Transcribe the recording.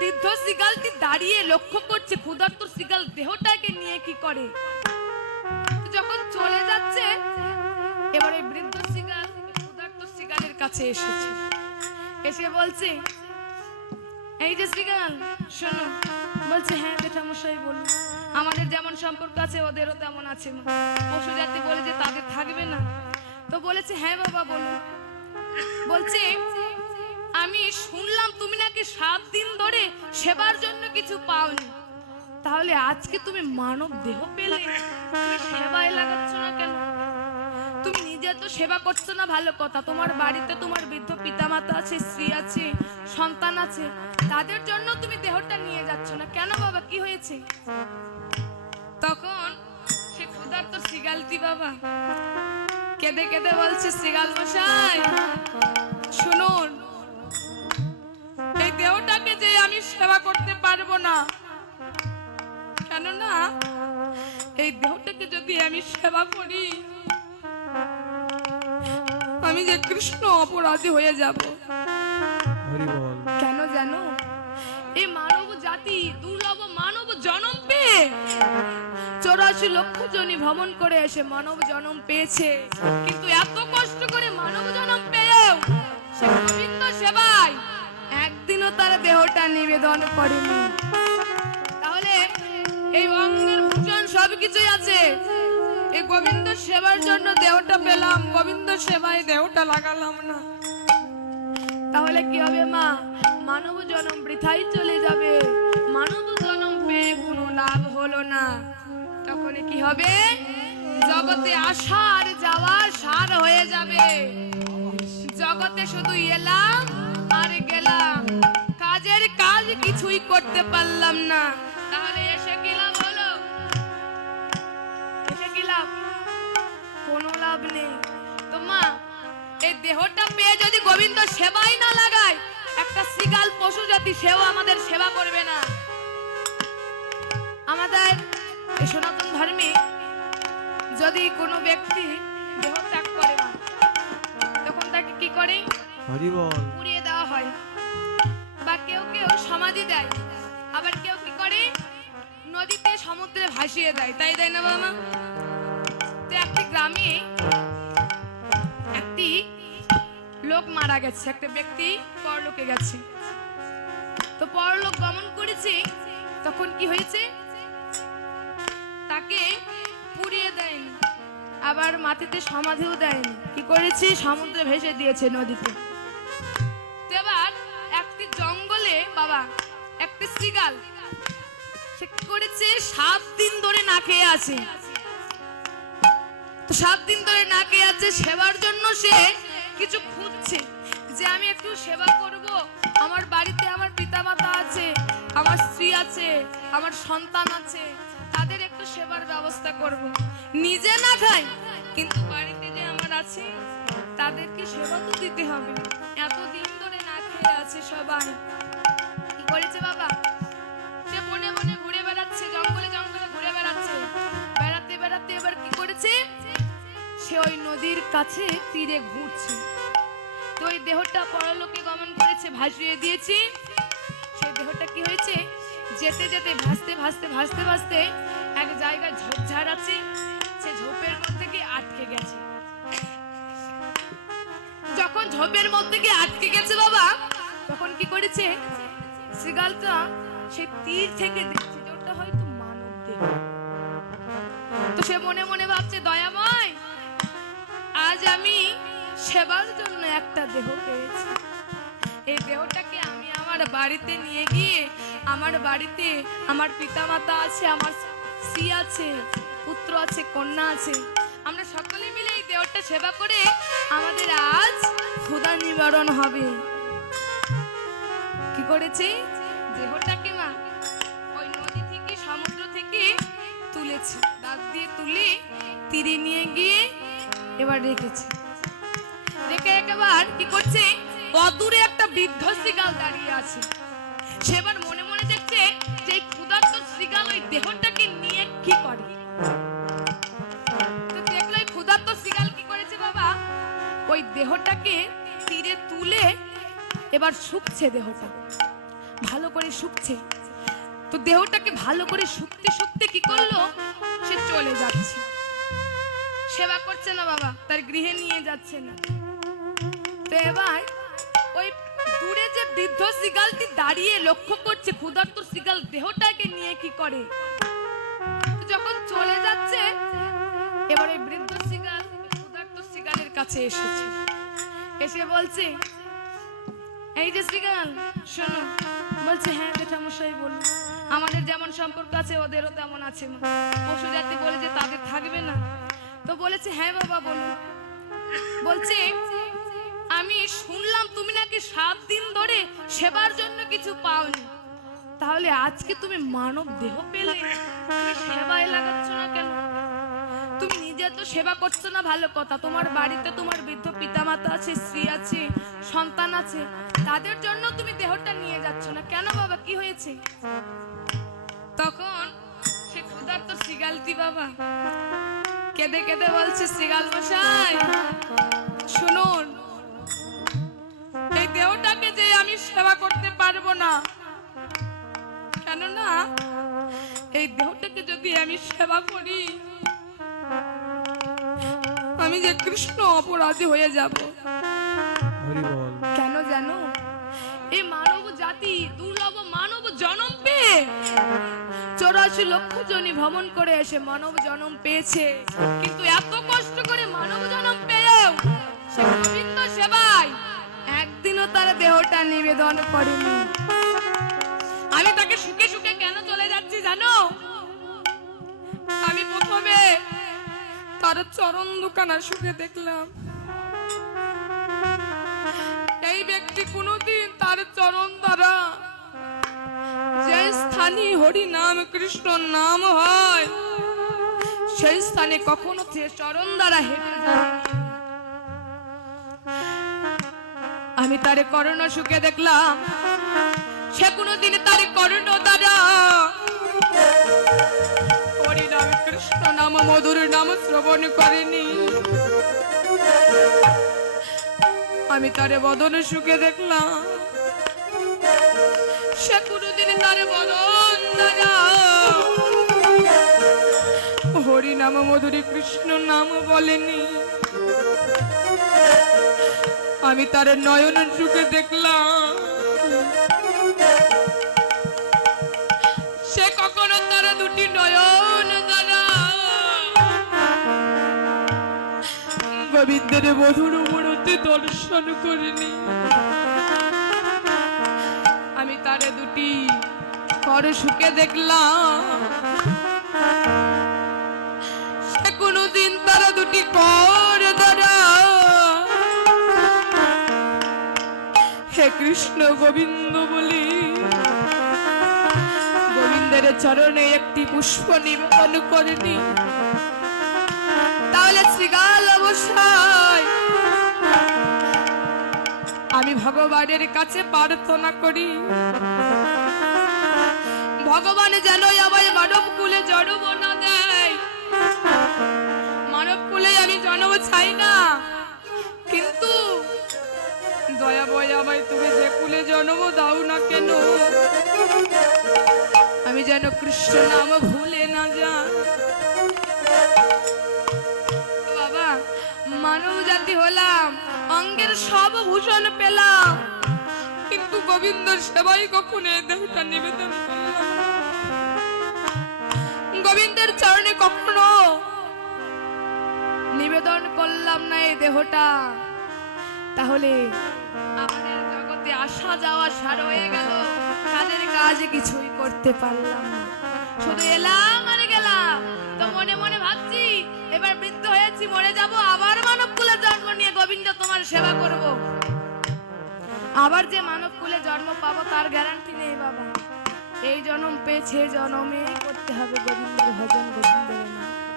বৃদ্ধ সিগালটি দাঁড়িয়ে লক্ষ্য করছে ক্ষুধার্ত সিগাল দেহটাকে নিয়ে কি করে। যখন চলে যাচ্ছে, এবার বৃদ্ধ সিগাল ক্ষুধার্ত সিগালের কাছে এসেছে। এসে বলছে, এই যে সিগাল শোনো। বলছে হ্যাঁ জেঠামশাই, বলুন। আমাদের যেমন সম্পর্ক আছে, ওদেরও তেমন আছে। পশু জাতি বলে তাদের থাকবে না। তো বলেছে হ্যাঁ বাবা, বলুন। বলছে আমি শুনলাম তুমি নাকি সাত দিন ধরে সেবার জন্য কিছু পাওনি। তাহলে আজকে তুমি মানব দেহ পেলে সেবায় লাগাচ্ছ না কেন? তুমি নিজে তো সেবা করছ না, ভালো কথা। তোমার বাড়িতে তোমার বৃদ্ধ পিতামাতা আছে, স্ত্রী আছে, সন্তান আছে, তাদের জন্য তুমি দেহটা নিয়ে যাচ্ছ না। কেন বাবা, কি হয়েছে? তখন সে ক্ষুধার্ত সিগালতি বাবা কেঁদে কেঁদে বলছে সিগাল মশাই, শুনুন। যে আমি সেবা করতে পারব না। কেননা এই দেহটাকে যদি আমি সেবা করি আমি যে কৃষ্ণ অপরাধী হয়ে যাব। কেন জানো এই মানব জাতি দুর্লভ মানব জনম পেয়ে চৌরাশি লক্ষ জনই ভ্রমণ করে এসে মানব জনম পেয়েছে। কিন্তু এত কষ্ট করে মানব জনম পেয়েও সে গোবিন্দ সেবায় দেহটা নিবেদন করেনি। তাহলে এই অঙ্গের ভূষণ সবকিছুই আছে। এই গোবিন্দ সেবার জন্য দেহটা পেলাম, গোবিন্দ সেবায় দেহটা লাগালাম না। তাহলে কি হবে মা? মানব জনম বৃথাই চলে যাবে। মানব জনম পেয়ে কোনো লাভ হলো না। তখন কি হবে? জগতে আসার যাওয়ার সার হয়ে যাবে। জগতে শুধু এলাম আর গেলাম। কাজের কাজ কিছুই করতে পারলাম না। তাহলে এসে কি লাভ হলো? এসে কি লাভ? কোনো লাভ নেই। তো মা এই দেহটা পেয়ে যদি গোবিন্দ সেবাই না লাগায় একটা সিগাল পশু জাতি সেও আমাদের সেবা করবে না। আমাদের এই সনাতন ধর্মে যদি কোনো ব্যক্তি দেহ ত্যাগ করে না তখন তাকে কি করে? হরি বল সমাধি দেয়। আবার কেউ কি করে? নদীতে সমুদ্রে ভাসিয়ে দেয়। তাই দেয় না বাবা? তো একটি গ্রামে একটি লোক মারা গেছে। একটা ব্যক্তি পরলোকে গেছে। তো পরলোক গমন করেছে, তখন কি হয়েছে? তাকে পুড়িয়ে দেয়নি। আবার মাটিতে সমাধিও দেয়নি। কি করেছে? সমুদ্রে ভেসে দিয়েছে নদীতে। সিগাল সে কি করেছে, সাত দিন ধরে না খেয়ে আছে। তো সাত দিন ধরে না খেয়ে আছে, সেবার জন্য সে কিছু খুঁজছে যে আমি একটু সেবা করব। আমার বাড়িতে আমার পিতামাতা আছে, আমার স্ত্রী আছে, আমার সন্তান আছে, তাদের একটু সেবার ব্যবস্থা করব। নিজে না খাই, কিন্তু বাড়িতে যে আমার আছে, তাদেরকে সেবা তো দিতে হবে। এতদিন ধরে না খেয়ে আছে সবাই। কি করেছে বাবা, সে বনে বনে ঘুরে বেড়াচ্ছে, জঙ্গলে জঙ্গলে ঘুরে বেড়াচ্ছে। বেড়াতে বেড়াতে এবার কি করেছে? সে ওই নদীর কাছে তীরে ঘুরছে। তো ওই দেহটা পরলোকে গমন করেছে, ভাসিয়ে দিয়েছি। সেই দেহটা কি হয়েছে? যেতে যেতে ভাসতে ভাসতে ভাসতে ভাসতে এক জায়গায় ঝোপঝাড় আছে, সে ঝোপের মধ্যে গিয়ে আটকে গেছে। যখন ঝোপের মধ্যে গিয়ে আটকে গেছে বাবা, তখন কি করেছে? সিগালটা সে তীর থেকে দেখছে যে ওটা হয়তো মানব দেহ তো সে মনে মনে ভাবছে, দয়াময়, আজ আমি সেবার জন্য একটা দেহ পেয়েছি। এই দেহটাকে আমি আমার বাড়িতে নিয়ে গিয়ে, আমার বাড়িতে আমার পিতামাতা আছে, আমার স্ত্রী আছে, পুত্র আছে, কন্যা আছে, আমরা সকলে মিলে এই দেহটা সেবা করে আমাদের আজ ক্ষুধা নিবারণ হবে। কি করেছে? দেহটাকে মা ওই নদী থেকে, সমুদ্র থেকে তুলেছে। দাঁত দিয়ে তুলে তীরে নিয়ে গিয়ে এবার রেখেছে। রেখে একেবার কি করছে? অদূরে একটা বৃদ্ধ সিগাল দাঁড়িয়ে আছে। সেবার মনে মনে দেখছে যে এই ক্ষুধার্ত সিগাল ওই দেহটাকে নিয়ে কি করে। তো দেখল এই ক্ষুধার্ত সিগাল কি করেছে বাবা? ওই দেহটাকে তীরে তুলে এবার শুকছে দেহটা। ভালো করে শুকছে। তো দেহটাকে ভালো করে শুকতে শুকতে কি করল? সে চলে যাচ্ছে। সেবা করছে না বাবা, তার গৃহে নিয়ে যাচ্ছে না। তো এবার ওই দূরে যে বৃদ্ধ সিগালটি দাঁড়িয়ে লক্ষ্য করছে, ক্ষুধার্ত সিগাল দেহটাকে নিয়ে কি করে? যখন চলে যাচ্ছে, এবার ওই বৃদ্ধ সিগাল ক্ষুধার্ত সিগালের কাছে এসেছে। এসে বলছে এই যে শ্রীগাল শোনো, বলছে হ্যাঁ জেঠামশাই বলুন আমাদের যেমন সম্পর্ক আছে, ওদেরও তেমন আছে। পশু জাতি বলে যে তাদের থাকবে না। তো বলেছে হ্যাঁ বাবা বলুন বলছে, আমি শুনলাম তুমি নাকি সাত দিন ধরে সেবার জন্য কিছু পাওনি। তাহলে আজকে তুমি মানব দেহ পেলে সেবায় লাগাচ্ছ না কেন? সেবা করছ না ভালো কথা? তোমার বাড়িতে তোমার বৃদ্ধ পিতামাতা আছে, স্ত্রী আছে, সন্তান আছে, তাদের জন্য তুমি দেহটা নিয়ে যাচ্ছ না। কেন বাবা? কি হয়েছে? তখন সে ক্ষুধার্ত শ্রীগালতি বাবা কেঁদে কেঁদে বলছে শ্রীগাল মশাই, শুনুন, এই দেহটাকে যে আমি সেবা করতে পারব না, কেননা এই দেহটাকে যদি আমি সেবা করি আমি যে কৃষ্ণ অপরাধী হয়ে যাব। কেন জানো? এই মানব জাতি দুর্লভ মানব জনম পেয়ে চৌরাশি লক্ষ জনই ভ্রমণ করে এসে মানব জনম পেয়েছে। কিন্তু এত কষ্ট করে মানব জনম পেয়েও সে গোবিন্দ সেবায় একদিনও তার দেহটা নিবেদন করেনি। আমি তাকে সুখে সুখে কেন চলে যাচ্ছি জানো? আমি প্রথমে তার চরণ দোকানা সুখে দেখলাম। এই ব্যক্তি কোনোদিন তার চরণ দ্বারা যে স্থানে হরি নাম কৃষ্ণ নাম হয়, সেই স্থানে কখনো সে চরণ দ্বারা হেঁটে যায়। আমি তারে করোনা সুখে দেখলাম। সে কোনোদিন তারে করোনা দ্বারা নাম কৃষ্ণ নাম, মধুর নাম শ্রবণ করেনি। আমি তারে বদন সুখে দেখলাম। সে কোনোদিন তারে বদন হরি নাম, মধুরী কৃষ্ণ নাম বলেনি। আমি তার নয়ন সুখে দেখলাম। সে কখনো তার দুটি নয়ন গোবিন্দের মধুর মূর্তি দর্শন করিনি। আমি তারে দুটি কর সুখে দেখলাম। সে কোনোদিন তারা দুটি কর দ্বারা হে কৃষ্ণ গোবিন্দ বলি, গোবিন্দের চরণে একটি পুষ্প নিবেদন করেনি। তাহলে শ্রীগাল আমি ভগবানের কাছে প্রার্থনা করি। ভগবান যেন আমায় মানব কুলে জন্ম না দেয়। মানব কুলে আমি জন্ম চাই না। কিন্তু দয়া বয় আমায় তুমি যে কুলে জন্ম দাও না কেন? আমি যেন কৃষ্ণ নাম ভুলে না যাই। মানব জাতি হলাম, অঙ্গের সব ভূষণ পেলাম। কিন্তু গোবিন্দ সেবাই কখনো এ দেহটা নিবেদন গোবিন্দের চরণে কখনো নিবেদন করলাম না এই দেহটা। তাহলে আমাদের জগতে আসা যাওয়া সার হয়ে গেল কাজের কাজ কিছুই করতে পারলাম শুধু এলাম আর গেলাম। তো মনে মনে ভাবছি, এবার বৃদ্ধ হয়েছি, মরে যাব আবার। গোবিন্দ, তোমার সেবা করব। আবার যে মানব কুলে জন্ম পাবো, তার গ্যারান্টি নেই বাবা। এই জন্ম পেয়েছে জন্মে করতে হবে গোবিন্দের ভজন, গোবিন্দের নাম।